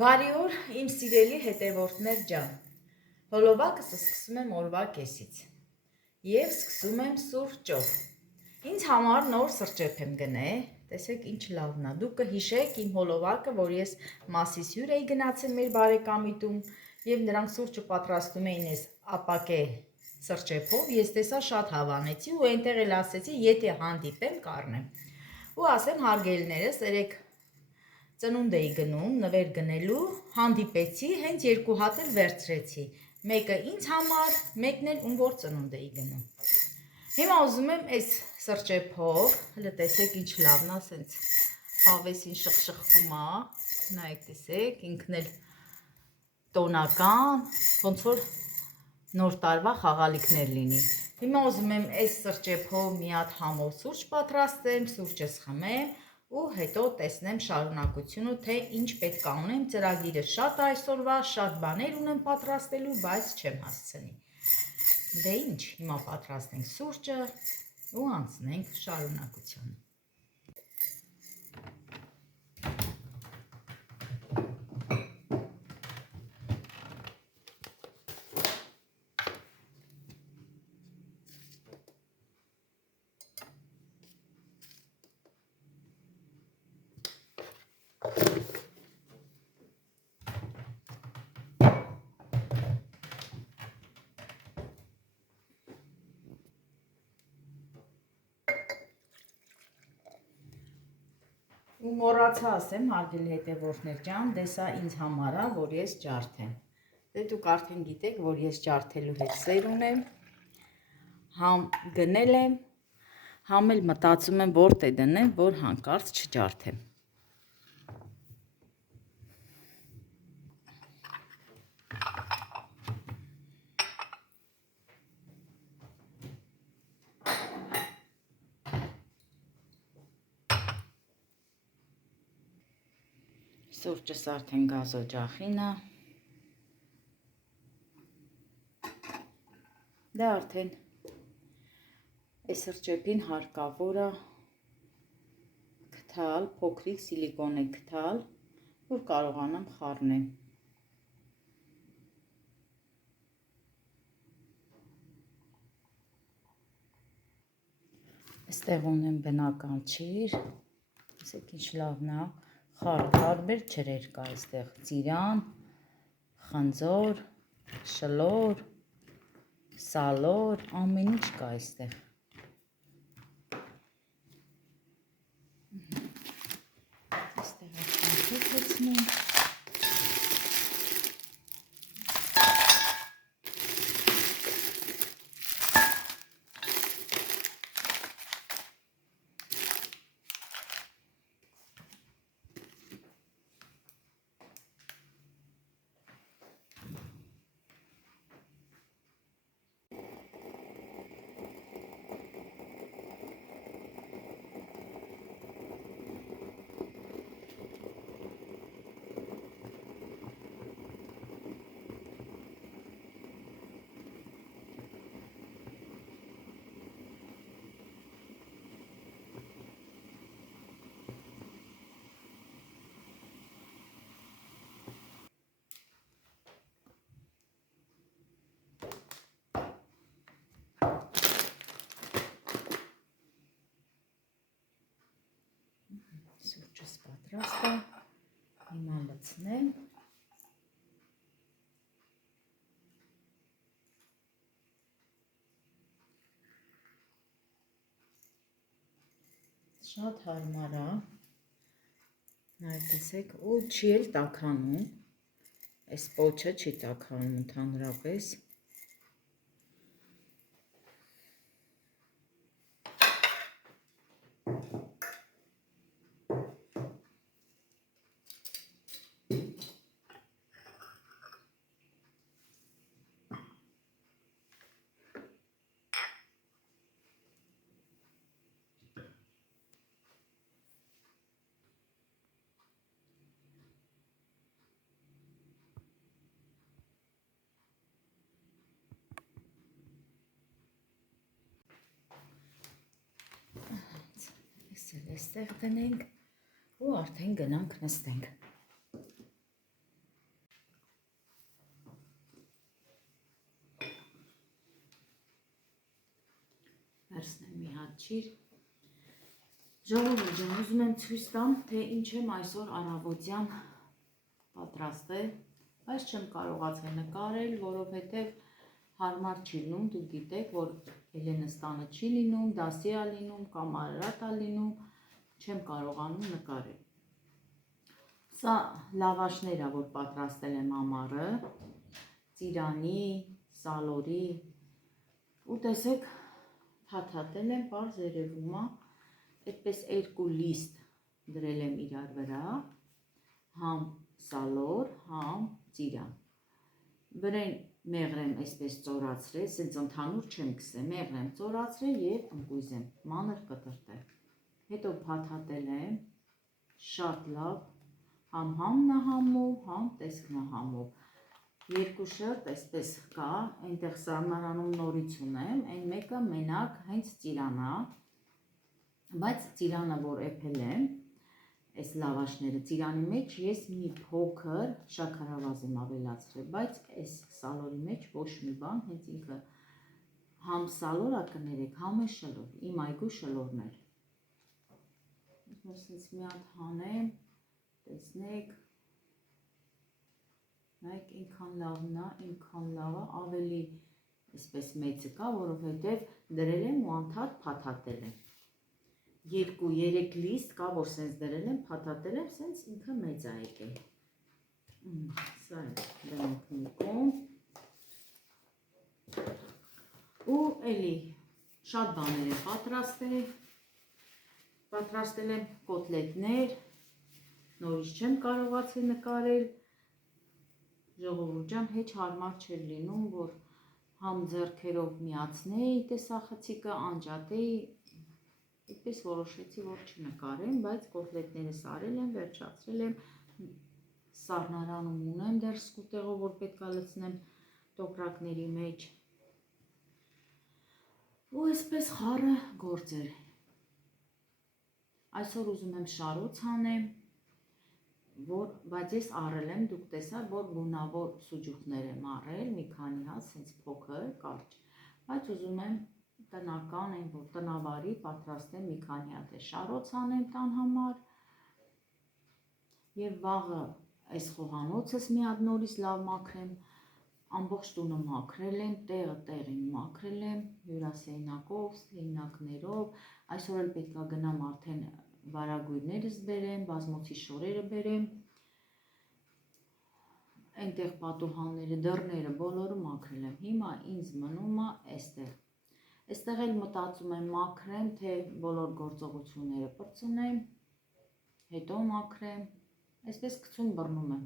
Բարի օր, իմ սիրելի հետևորդներ ջան։ Հոլովակս սկսում եմ օրվա կեսից և սկսում եմ սուրճով։ Ինձ համար նոր սրճեփ եմ գնել, տեսեք ինչ լավն է։ Դուք կհիշեք իմ հոլովակը, որ ես Մասիս հյուր էի գնացել մեր բարեկամի տուն և նրանք սուրճը պատրաստում էին այս ապակե սրճեփով, ես տեսա շատ հավանեցի ու այնտեղ էլ ասեցի, եթե հանդիպեմ կառնեմ։ Ու ասեմ հարգելիներս, երեք ծնունդ էի գնում, նվեր գնելու, հանդիպեցի, հենց երկու հատ էլ վերցրեցի, մեկը ինձ համար, մեկն էլ ում որ ծնունդ էի գնում։ Հիմա ուզում եմ այս սրճեփով, հələ տեսեք ինչ լավն է, սենց հավեսին շխշխկում է, նայեք տեսեք, ինքն էլ տոնական, ոնց որ նոր տարվա խաղալիքներ լինի։ Հիմա ուզում եմ այս սրճեփով մի հատ համով սուրճ պատրաստեմ, սուրճս խմեմ ու հետո տեսնեմ շարունակությունը, թե ինչ պետք է ունեմ, ծրագիրը շատ այսօրվա, շատ բաներ ունեմ պատրաստելու, բայց չեմ հասցնի։ Դե ինչ, հիմա պատրաստենք սուրճը ու անցնենք շարունակությանը։ Ու մոռացա ասեմ, հարգելի հետևորդներ ջան, դե սա ինձ համար է, որ ես ջարդեմ։ Դե դուք արդեն գիտեք, որ ես ջարդելու հետ սեր ունեմ, համ գնել եմ, համ էլ մտածում եմ որտե դնեմ, որ հանկարծ չջարդեմ։ Սուրճս արդեն գազօջախին է։ Դա արդեն այս սրճեփին հարկավոր է գտալ, փոքրիկ սիլիկոնե գտալ, որ կարողանամ խառնել։ Այստեղ ունեմ բնական ճիր, տեսեք ինչ լավն է, տարբեր ջրեր կա այստեղ, ծիրան, խնձոր, շլոր, սալոր, ամեն ինչ կա այստեղ։ Այստեղ արդեն թեթեցնում։ Սուրճս պատրաստ է, հիմա լցնեմ։ Շատ հարմար է, նայեք տեսեք, ու չի էլ տաքանում, այս պոչը չի տաքանում ընդհանրապես։ Այստեղ դնենք ու արդեն գնանք նստենք։ Աչիր։ Ժողովուրդ ջան, ուզում եմ ցույց տամ, թե ինչ եմ այսօր առավոտյան պատրաստել, բայց չեմ կարողացել նկարել, որովհետև հարմար չի լինում, դուք գիտեք, որ Էլենստանը չի լինում, դասի է լինում կամ Արարատ է լինում, չեմ կարողանում նկարել։ Սա լավաշներ է, որ պատրաստել եմ ամառը, ծիրանի, սալորի, ու տեսեք, փաթաթել եմ, պարզ երևում է, այդպես երկու լիստ դրել եմ իրար վրա, համ սալոր, համ ծիրան։ Վրեն մեղրեմ այսպես ծորացրել, սենց ընդհանուր չեմ կսել, մեղրեմ ծորացրել և ընկույզ եմ, մանր կտրտել։ Հետո փաթաթել եմ, շատ լավ, համ համն է համով, համ տեսքն է համով։ Երկու շերտ այսպես կա, այնտեղ սառնարանում նորից ունեմ, այն մեկը մենակ հենց ծիրան է, բայց ծիրանը, որ էփել եմ, այս լավաշները ծիրանի մեջ ես մի փոքր շաքարավազ եմ ավելացրել, բայց այս սալորի մեջ ոչ մի բան, հենց ինքը համ սալոր ա կներեք, համ է շլոր, իմ այգու շլորն էր։ Սենց մի հատ հանեմ, տեսնեք, նայեք ինքան լավն է, ինքան լավը, ավելի այսպես մեծը կա, որովհետև դրել եմ ու անդադ փաթաթել եմ։ 2-3 լիստ կա, որ սենց դրել եմ, փաթաթել եմ, սենց ինքը մեծ է եկել։ Սա է դրանք մի կողմ։ Ու էլի շատ բաներ եմ պատրաստել եմ կոտլետներ, նորից չեմ կարողացել նկարել, ժողովուրդ ջան, հեչ հարմար չէր լինում, որ համ ձեռքերով միացնեի տեսախցիկը, անջատեի, այդպես որոշեցի, որ չնկարեմ, բայց կոտլետները սարել եմ, վերջացրել եմ, սառնարանում ունեմ դեռ սկուտեղով, որ պետք է լցնեմ տոպրակների մեջ։ Ու այսպես խառը գործ էր։ Այսօր ուզում եմ շարոց անեմ, բայց ես առել եմ, դուք տեսար, որ գունավոր սուջուխներ եմ առել, մի քանի հատ, սենց փոքր, կարճ, բայց ուզում եմ տնական են, որ տնավարի պատրաստեմ մի քանի հատ է շարոց անեմ տան համար և վաղը այս խոհանոցս մի հատ նորից լավ մաքրեմ, ամբողջ տունը մաքրել եմ, տեղը տեղին մաքրել եմ, հյուրասենյակով, սենյակներով, այսօր էլ պետք է գնամ արդեն վարագույրներս բերեմ, բազմոցի շորերը բերեմ, այնտեղ պատուհանները, դռները բոլորը մաքրել եմ, հիմա ինձ մնում է այստեղ։ Այստեղ էլ մտածում եմ մաքրեմ, թե բոլոր գործողությունները պրծնեմ, հետո մաքրեմ, այսպես գցում բռնում եմ,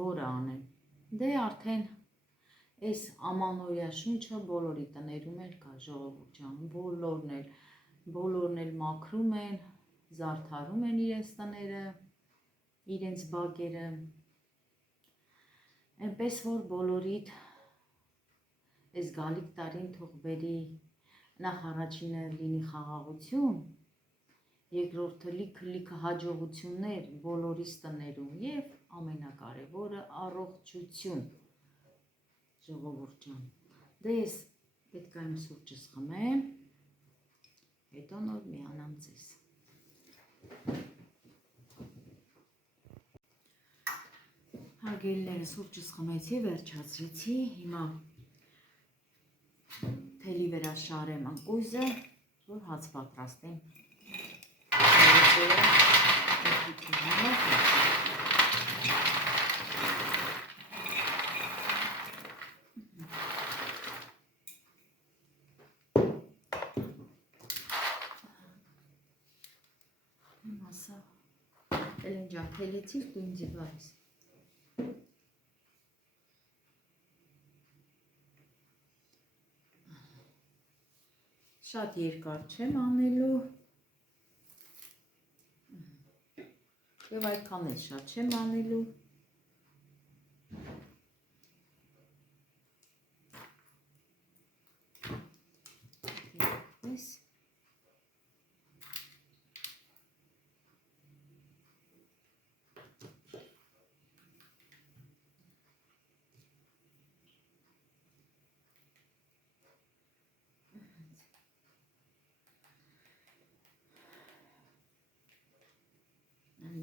որը անեմ։ Դե արդեն այս ամանորյա շունչը բոլորի տներում էլ կա, ժողովուրդ ջան, բոլորն էլ մաքրում են, զարդարում են իրենց տները, իրենց բակերը, այնպես որ բոլորիդ այս գալիք տարին թող բերի նախ առաջինը լինի խաղաղություն, երկրորդը լիքը հաջողություններ բոլորիս տներում և ամենակարևորը առողջություն, ժողովուրդ ջան։ Դե ես պետք է իմ սուրճս խմեմ, հետո նոր միանամ ձեզ։ Հարգելիները, սուրճս խմեցի, վերջացրեցի, հիմա թելի վրա շարեմ ընկույզը, որ հաց պատրաստեմ։ Մասա, Էլեն ջան, թելեցիր, դու ինձ վարես։ Շատ երկար չեմ անելու և այդքան էլ շատ չեմ անելու։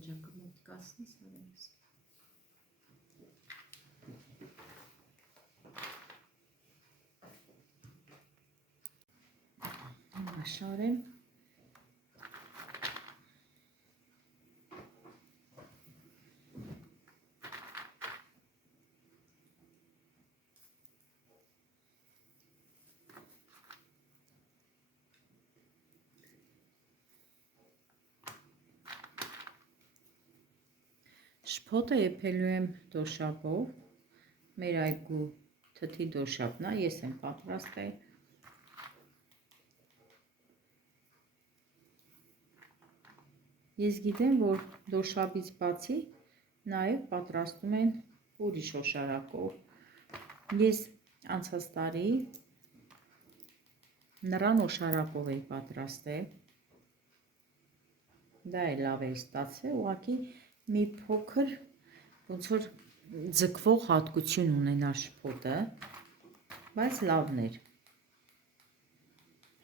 Էլենջան կմոտիկացնես արևս։ Շարեմ։ Շփոթը եփելու եմ դոշապով, մեր այգու թթի դոշապն է, ես եմ պատրաստել։ Ես գիտեմ, որ դոշապից բացի նաև պատրաստում են ուրիշ օշարակով։ Ես անցած տարի նրան օշարակով էի պատրաստել։ Դա է լավ է ստացել, ուղղակի մի փոքր ոնց որ ձգվող հատկություն ունենա շփոթը, բայց լավն էր,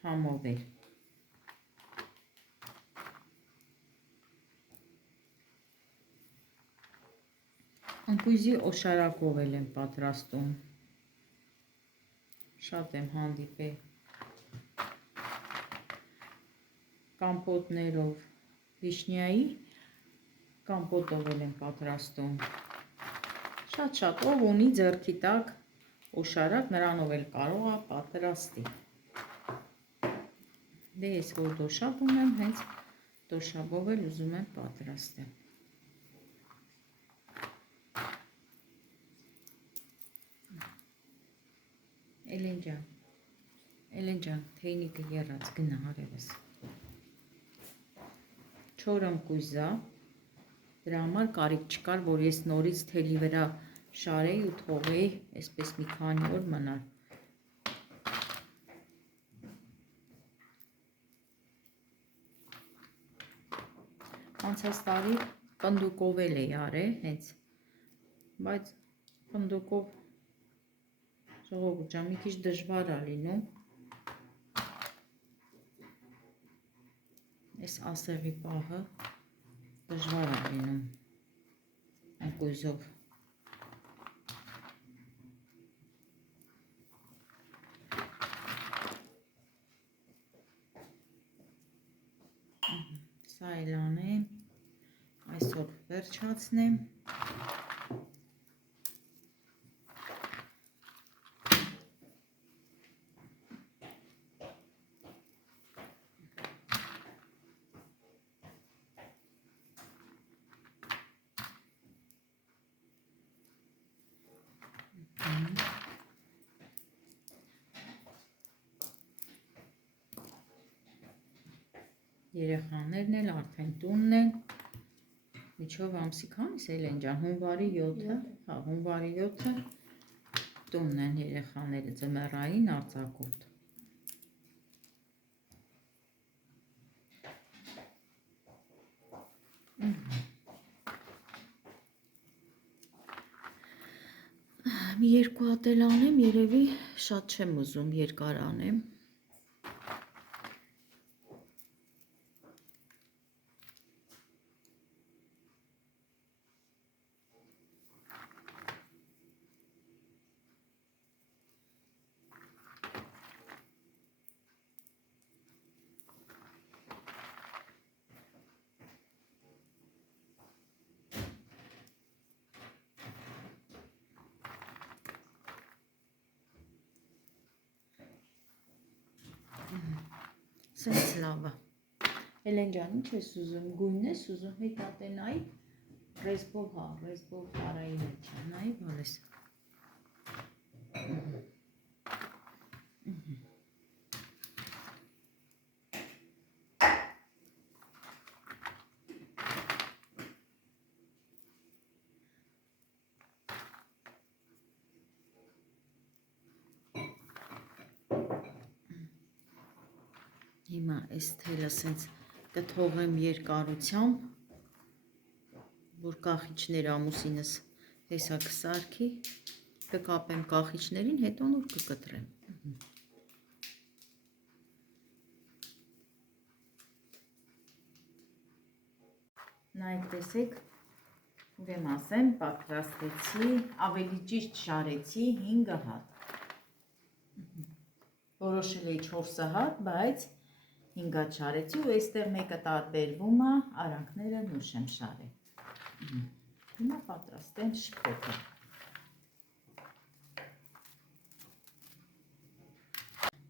համով էր։ Ընկույզի օշարակով էլ եմ պատրաստում, շատ եմ հանդիպել կամպոտներով, վիշնյայի կամպոտով էլ եմ պատրաստում, շատ ով ունի ձեռքի տակ օշարակ, նրանով էլ կարող է պատրաստի։ Դե ես որ դոշապ ունեմ, հենց դոշապով էլ ուզում եմ պատրաստել։ Էլենջան, թեյնիկը եռած գնա արևս։ Չոր ընկույզ է, դրա համար կարիք չկար, որ ես նորից թելի վրա շարեի ու թողեի այսպես մի քանի օր մնար։ Անցած տարի պնդուկով էլ էի արել, հենց, բայց պնդուկով ժողովուրդ ջան, մի քիչ դժվար է լինում։ Այս ասեղի պահը դժվար է լինում ընկույզով։ Սա էլ անեմ, այսօր վերջացնեմ։ Երեխաներն էլ արդեն տունն են, միջով ամսի քանիս Էլենջան, հունվարի 7-ը, հա, հունվարի 7-ը տունն են երեխաները, ձմեռային արձակուրդ։ Մի երկու հատ էլ անեմ, երևի շատ չեմ ուզում երկար անեմ։ Սենց լավ է։ Էլենջան, ինչ ես ուզում, գույն ես ուզում, հետատենայի, ռեզբով, հա, ռեզբով պարայի մեջ, նայի բալես։ Հիմա այս թելը սենց կթողեմ երկարությամբ, որ կախիչներ ամուսինս հեսա կսարքի, կկապեմ կախիչներին, հետո նոր կկտրեմ։ Նայեք, տեսեք, ուրեմն ասեմ, պատրաստեցի, ավելի ճիշտ շարեցի 5 հատ։ Որոշել էի 4 հատ, բայց 5 հատ շարեցի ու այստեղ մեկը տարբերվում է, արանքները նույն եմ շարել։ Հիմա պատրաստեմ շփոթը։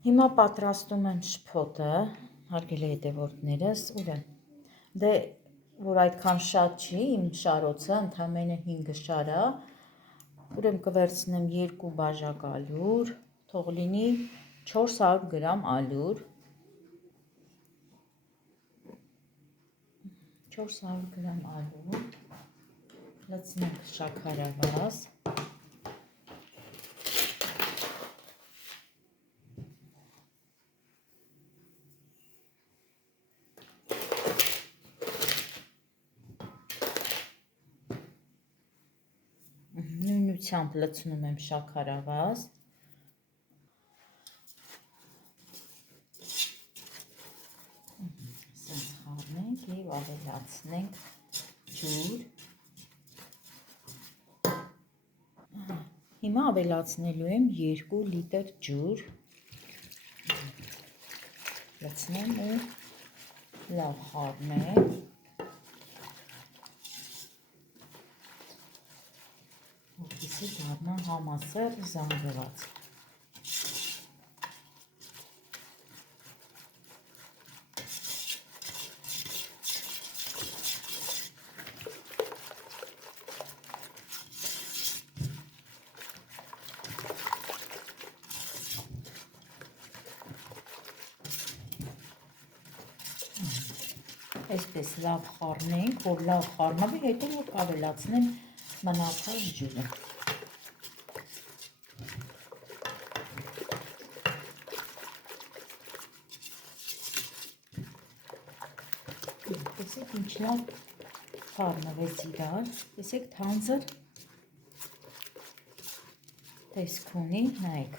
Հիմա պատրաստում եմ շփոթը, հարգելի հետևորդներս, ուրեմն դե որ այդքան շատ չի, իմ շարոցը ընդամենը 5 շարա, ուրեմն կվերցնեմ 2 բաժակ ալյուր, թող լինի 400 գրամ ալյուր, 400 գրամ ալյուր, լցնենք շաքարավազ, նույնությամբ լցնում եմ շաքարավազ, սենց խառնենք և ավելացնենք ջուր, հիմա ավելացնելու եմ 2 լիտր ջուր, լցնեմ ու լավ խառնեմ, որպեսզի դառնա համասեռ զանգված։ Այսպես լավ խառնենք, որ լավ խառնվի, հետո որ կավելացնեմ մնացած ջուրը։ Տեսեք ինչ լավ խառնվեց իրար, տեսեք թանձր տեսք ունի, նայեք։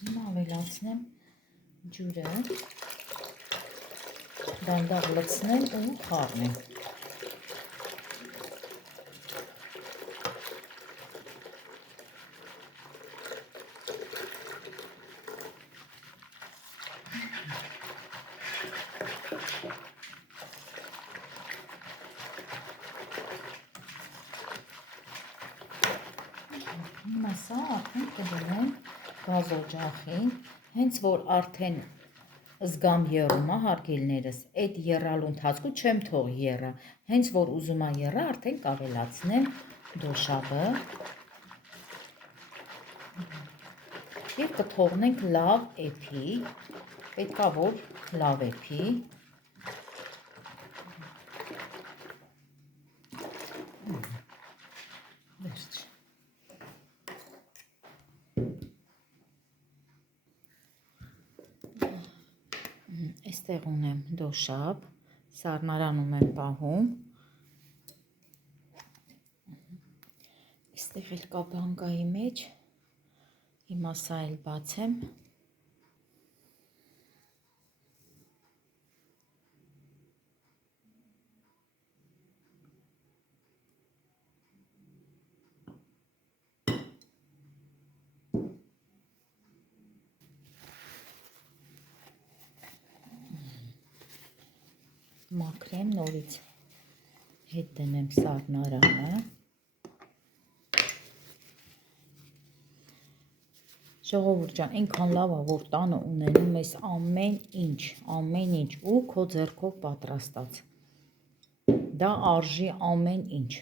Հիմա ավելացնեմ ջուրը, դանդաղ լցնեմ ու խառնեմ։ Հիմա սա արդեն կդնեմ գազօջախին, հենց որ արդեն զգամ եռում է, հարգելներս, այդ եռալու ընթացքում չեմ թող եռա, հենց որ ուզում է եռա, արդեն կավելացնեմ դոշաբը և կթողնենք լավ էփի, պետքա որ լավ էփի, վերջ։ Այստեղ ունեմ դոշաբ, սառնարանում եմ պահում, այստեղ էլ կա բանկայի մեջ, հիմա սա էլ բացեմ, մաքրեմ, նորից հետ դնեմ սառնարանը, ժողովուրդ ջան, այնքան լավ է, որ տանը ունենում ես ամեն ինչ ու քո ձեռքով պատրաստած, դա արժի ամեն ինչ,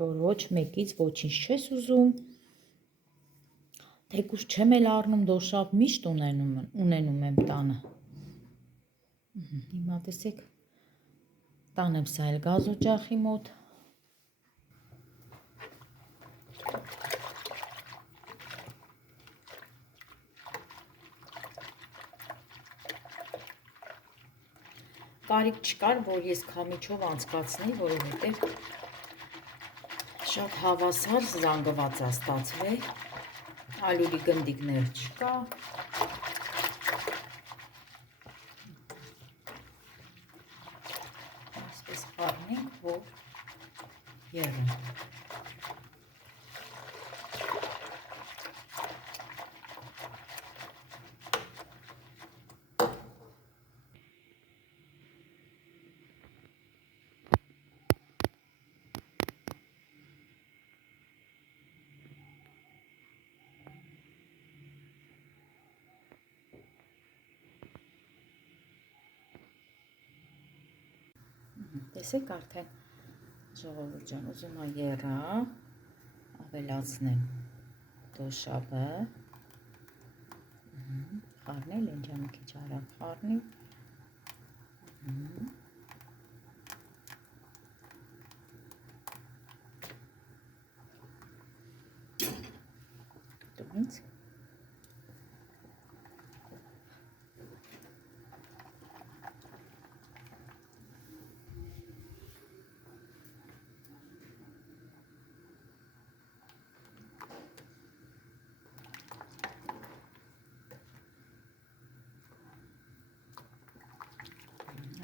որ ոչ մեկից ոչինչ չես ուզում, թեկուզ չեմ էլ առնում դոշաբ, միշտ ունենում եմ տանը, հիմա տեսեք, տանեմ սա էլ գազօջախի մոտ, կարիք չկար, որ ես քամիչով անցկացնեի, որովհետև Շատ հավասար զանգված է ստացվել, ալյուրի գնդիկներ չկա, այսպես խառնենք, որ եղը։ Տեսեք արդեն ժողովուրդ ջան, ուզում եմ եռա, ավելացնեմ դոշաբը, խառնել, ինջա մի քիչ արագ խառնի, դուք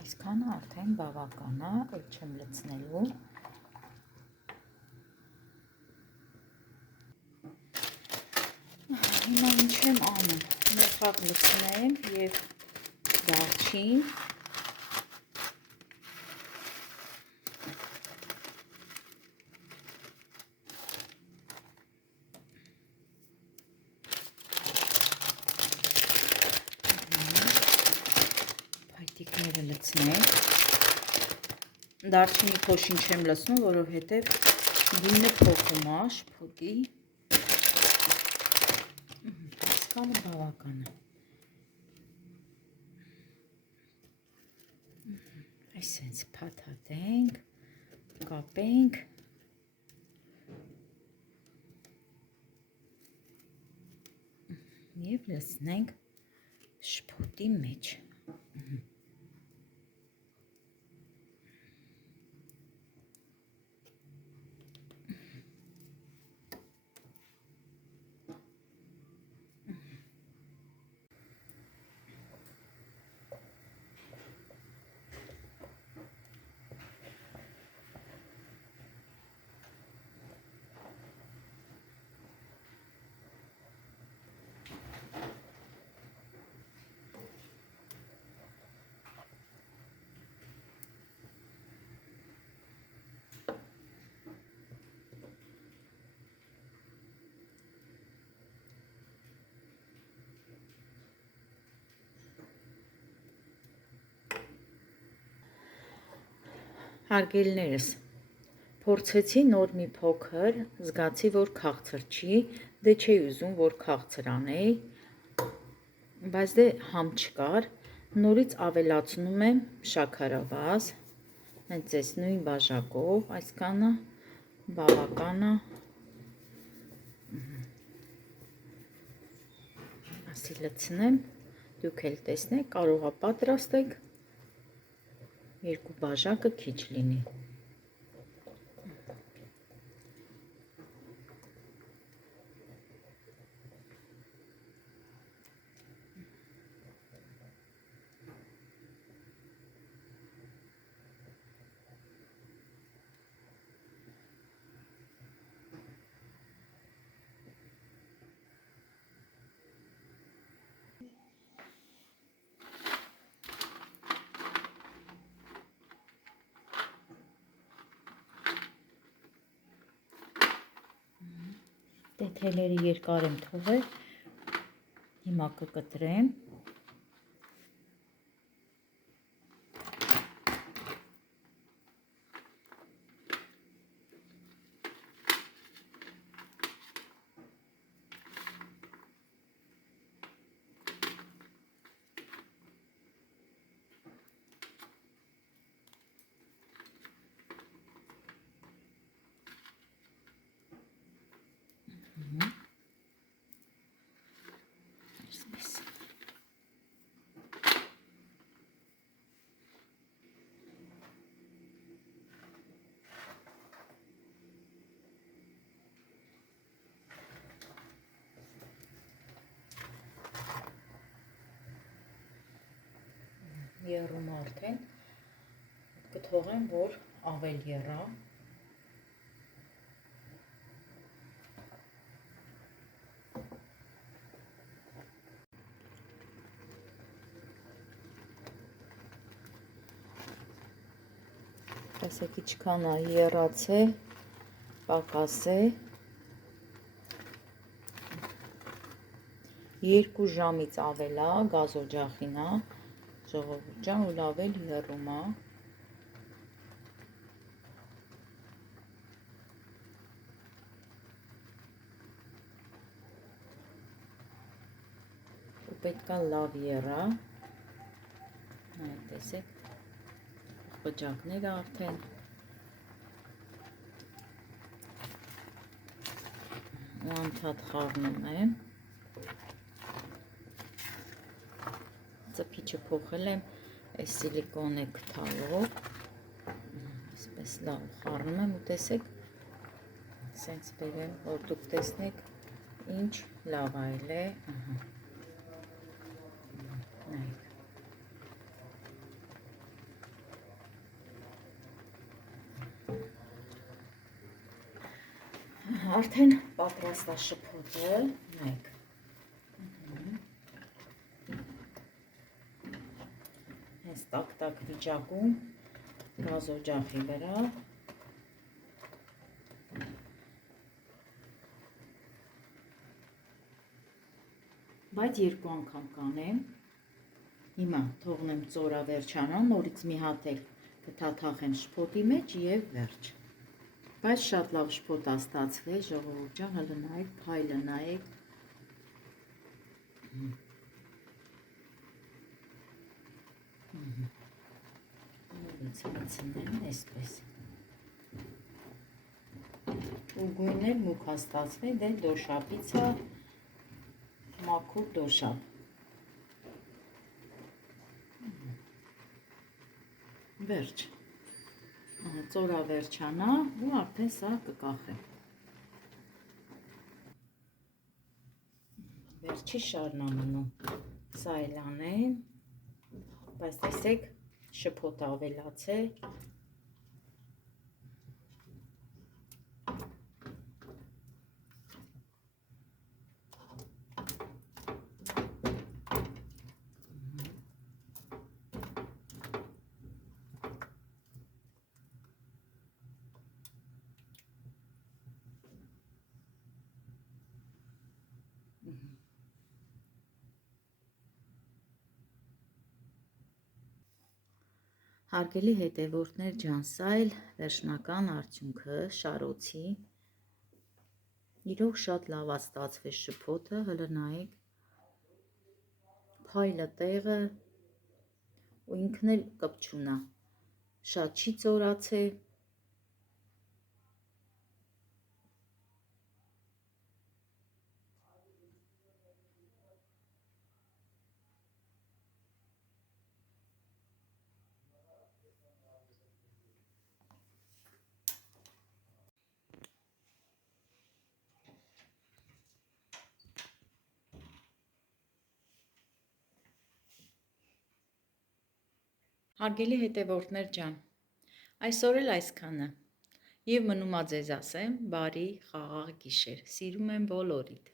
այսքանը արդեն բավական է, էլ չեմ լցնելու։ Հիմա ինչ եմ անում, մեխավ լցնեմ և դարչին, փայտիկները լցնեմ, դարչինի փոշին չեմ լցնում, որովհետև գույնը փոխում է, շփոթի, այսքանը բավական է, այսենց փաթաթենք, կապենք, և լցնենք շփոթի մեջ։ Հարգելիներս, փորձեցի նոր մի փոքր, զգացի, որ քաղցր չի, դե չէի ուզում, որ քաղցր անեի, բայց դե համ չկար, նորից ավելացնում եմ շաքարավազ, հենց այս նույն բաժակով, այսքանը բավական է, ասի լցնեմ, դուք էլ տեսնեք, կարող է պատրաստեք, երկու բաժակը քիչ լինի։ Դե թելերի երկար եմ թողել, հիմա կկտրեմ, եռում արդեն, կթողեմ, որ ավել եռա։ Տեսեք ինչքան է եռաց է, պակաս է։ 2 ժամից ավել է, գազօջախին է, ժողովուրդ ջան, ու լավ էլ եռում է։ Ու պետք է լավ եռա։ Նայեք, տեսեք, բջակները արդեն։ Ու անդադ խառնում եմ։ Ծփիչը փոխել եմ այս սիլիկոնե քթալով, այսպես լավ խառնում եմ ու տեսեք, սենց բերեմ, որ դուք տեսնեք ինչ լավ այլ է, նայեք, արդեն պատրաստ է շփոթը, նայեք, հենց տակ-տակ վիճակում գազօջախի վրա, բայց 2 անգամ կանեմ, հիմա թողնեմ ծորա վերջանա, նորից մի հատ էլ կթաթախեմ շփոթի մեջ և վերջ, բայց շատ լավ շփոթ է ստացվել, ժողովուրդ ջան, հələ նայեք, փայլը նայեք, նորից հացնեմ, այսպես, ու գույն էլ մուք է ստացվել, դե դոշապից է, մաքուր դոշապ, վերջ, ծորա վերջանա ու արդեն սա կկախեմ, վերջի շարն է մնում, սա էլ անեմ, բայց տեսեք շփոթ ավելաց է, Հարգելի հետևորդներ ջան, սա էլ վերջնական արդյունքը շարոցի, իրոք շատ լավ է ստացվել շփոթը, հələ նայեք, փայլը տեղը ու ինքն էլ կպչուն է, շատ չի ծորացել, Հարգելի հետևորդներ ջան, այսօր էլ այսքանը, և մնում է ձեզ ասեմ, բարի խաղաղ գիշեր, սիրում եմ բոլորիդ։